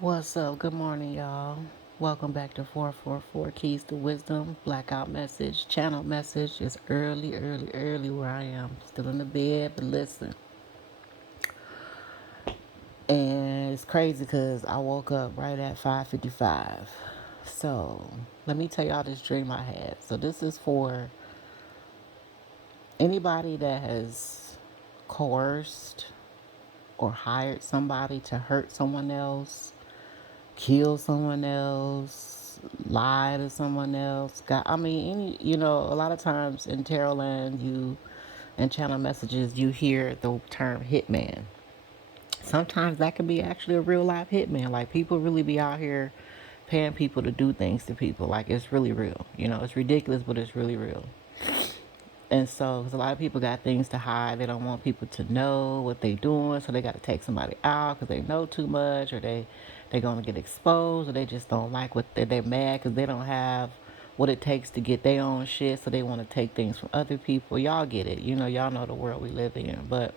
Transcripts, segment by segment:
What's up? Good morning, y'all. Welcome back to 444 Keys to Wisdom. Blackout message, channel message. It's early, early, early where I am. Still in the bed, but listen. And it's crazy because I woke up right at 5:55. So let me tell y'all this dream I had. So this is for anybody that has coerced or hired somebody to hurt someone else, kill someone else, lie to someone else. God, I mean, a lot of times in tarot land, in channel messages, you hear the term hitman. Sometimes that can be actually a real life hitman. Like people really be out here paying people to do things to people. Like it's really real. It's ridiculous, but it's really real. And so, 'cause a lot of people got things to hide. They don't want people to know what they doing, so they got to take somebody out because they know too much, or they're gonna get exposed, or they just don't like what they're mad because they don't have what it takes to get their own shit, so they want to take things from other people. Y'all get it, y'all know the world we live in. But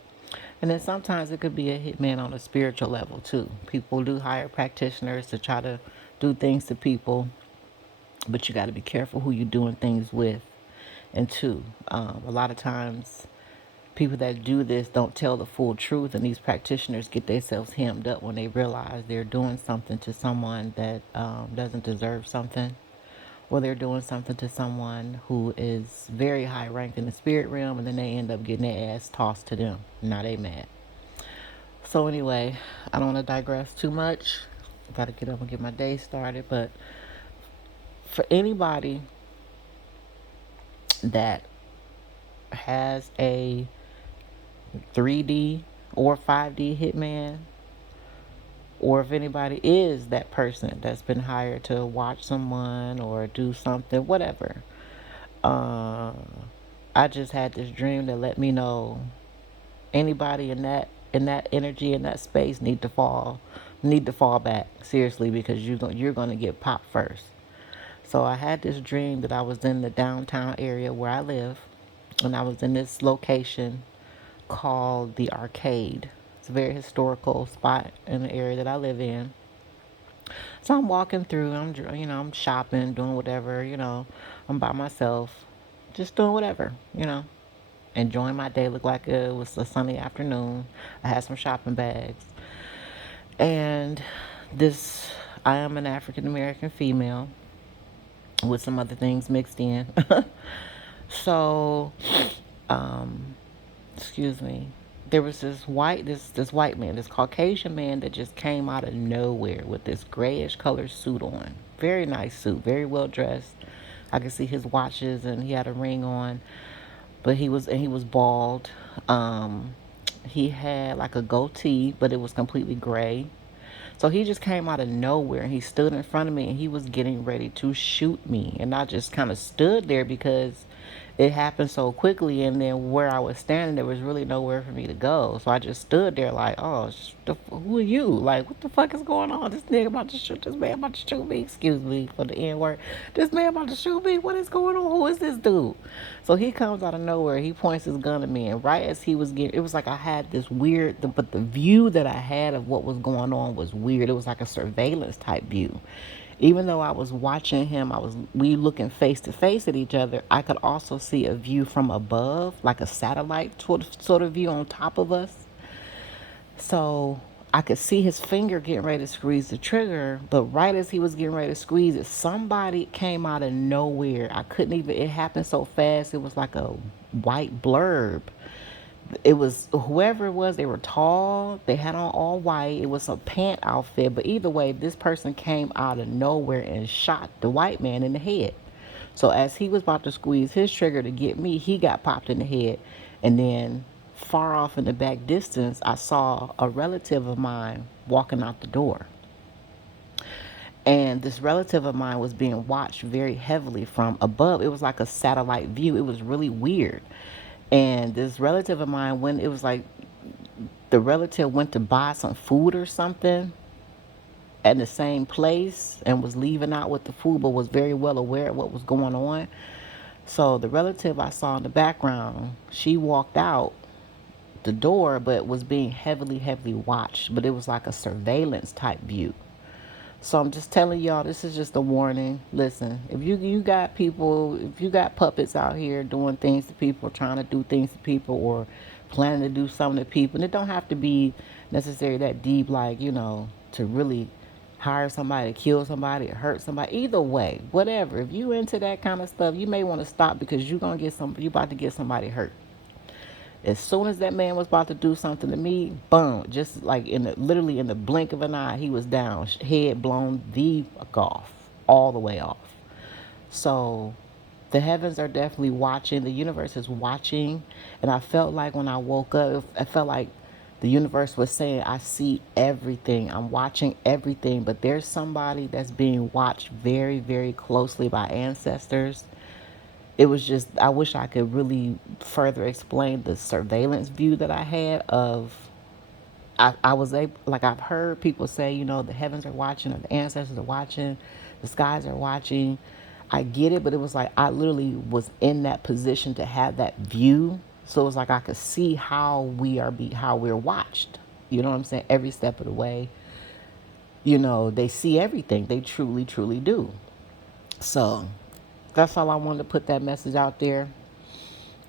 and then sometimes it could be a hitman on a spiritual level too. People do hire practitioners to try to do things to people, but you got to be careful who you're doing things with. And two, a lot of times people that do this don't tell the full truth, and these practitioners get themselves hemmed up when they realize they're doing something to someone that doesn't deserve something, or they're doing something to someone who is very high ranked in the spirit realm, and then they end up getting their ass tossed to them. Now they mad. So anyway, I don't want to digress too much. I got to get up and get my day started. But for anybody that has a 3D or 5D hitman, or if anybody is that person that's been hired to watch someone or do something, whatever. Uh, I just had this dream that let me know anybody in that energy in that space need to fall back seriously, because you're gonna get popped first. So I had this dream that I was in the downtown area where I live, and I was in this location called the Arcade. It's a very historical spot in the area that I live in. So I'm walking through. I'm shopping, doing whatever. I'm by myself, just doing whatever. Enjoying my day. Looked like it was a sunny afternoon. I had some shopping bags, and this. I am an African American female with some other things mixed in. So, um, excuse me, there was this white man, this Caucasian man that just came out of nowhere with this grayish color suit on. Very nice suit, very well dressed. I could see his watches, and he had a ring on, but he was bald. Um, he had like a goatee, but it was completely gray. So he just came out of nowhere, and he stood in front of me, and he was getting ready to shoot me. And I just kind of stood there because it happened so quickly. And then where I was standing, there was really nowhere for me to go. So I just stood there like, oh, who are you? Like, what the fuck is going on? This nigga about to shoot this man about to shoot me. Excuse me for the N word. This man about to shoot me. What is going on? Who is this dude? So he comes out of nowhere. He points his gun at me, and right as he was getting, it was like I had this weird, but the view that I had of what was going on was weird. It was like a surveillance type view. Even though I was watching him, we looking face to face at each other. I could also see a view from above, like a satellite sort of view on top of us. So I could see his finger getting ready to squeeze the trigger, but right as he was getting ready to squeeze it, somebody came out of nowhere. I couldn't even, it happened so fast. It was like a white blurb. It was whoever it was, they were tall, they had on all white. It was a pant outfit, but either way, this person came out of nowhere and shot the white man in the head. So as he was about to squeeze his trigger to get me, he got popped in the head. And then far off in the back distance, I saw a relative of mine walking out the door. And this relative of mine was being watched very heavily from above. It was like a satellite view. It was really weird. And this relative of mine, when it was like the relative went to buy some food or something at the same place and was leaving out with the food, but was very well aware of what was going on. So the relative I saw in the background, she walked out the door, but was being heavily, heavily watched. But it was like a surveillance type view. So I'm just telling y'all, this is just a warning. Listen, if you got people, if you got puppets out here doing things to people, trying to do things to people, or planning to do something to people, and it don't have to be necessarily that deep, like, to really hire somebody to kill somebody or hurt somebody. Either way, whatever. If you into that kind of stuff, you may want to stop, because you about to get somebody hurt. As soon as that man was about to do something to me, boom, just like literally in the blink of an eye, he was down, head blown the fuck off, all the way off. So the heavens are definitely watching. The universe is watching. And I felt like when I woke up, I felt like the universe was saying, I see everything. I'm watching everything. But there's somebody that's being watched very, very closely by ancestors. It was just, I wish I could really further explain the surveillance view that I had of, I was able, like, I've heard people say, the heavens are watching, or the ancestors are watching, the skies are watching. I get it, but it was like I literally was in that position to have that view. So it was like I could see how we're watched. You know what I'm saying? Every step of the way. They see everything. They truly, truly do. So that's all I wanted to put that message out there.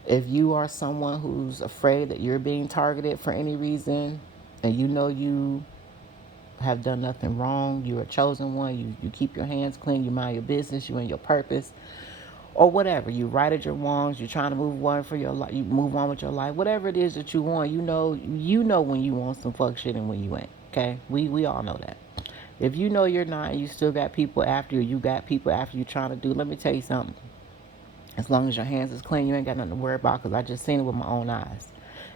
If you are someone who's afraid that you're being targeted for any reason, and you have done nothing wrong, you're a chosen one, you keep your hands clean, you mind your business, you in your purpose, or whatever, you righted your wrongs, you're trying to move on for your life, you move on with your life, whatever it is that you want, you know when you want some fuck shit and when you ain't. Okay, we all know that. If you know you're not, and you still got people after you, got people after you trying to do, let me tell you something. As long as your hands is clean, you ain't got nothing to worry about. Cause I just seen it with my own eyes.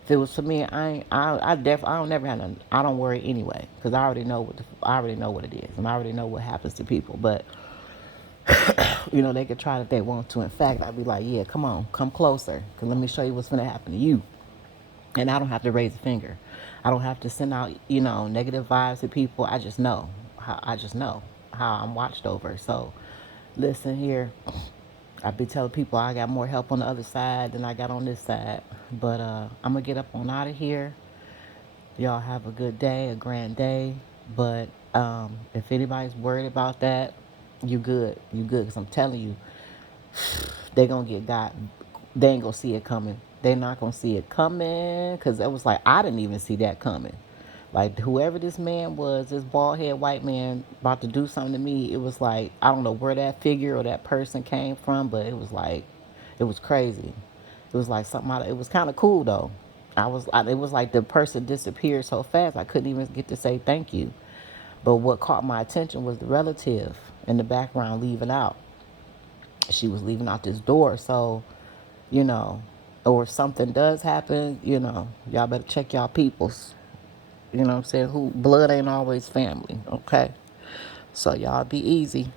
If it was for me, I don't never have nothing. I don't worry anyway, cause I already know what it is, and I already know what happens to people. But they could try if they want to. In fact, I'd be like, yeah, come on, come closer, cause let me show you what's gonna happen to you. And I don't have to raise a finger. I don't have to send out, negative vibes to people. I just know how I'm watched over. So, listen here. I be telling people I got more help on the other side than I got on this side. But I'm going to get up on out of here. Y'all have a good day, a grand day. But if anybody's worried about that, you good. You good. Because I'm telling you, they going to get got. They ain't going to see it coming. They not going to see it coming. Because it was like, I didn't even see that coming. Like, whoever this man was, this bald head white man about to do something to me, it was like, I don't know where that figure or that person came from, but it was like, it was crazy. It was like something it was kind of cool though. It was like the person disappeared so fast I couldn't even get to say thank you. But what caught my attention was the relative in the background leaving out. She was leaving out this door, so, you know, or if something does happen, y'all better check y'all peoples. You know what I'm saying? Who blood ain't always family, okay? So y'all be easy.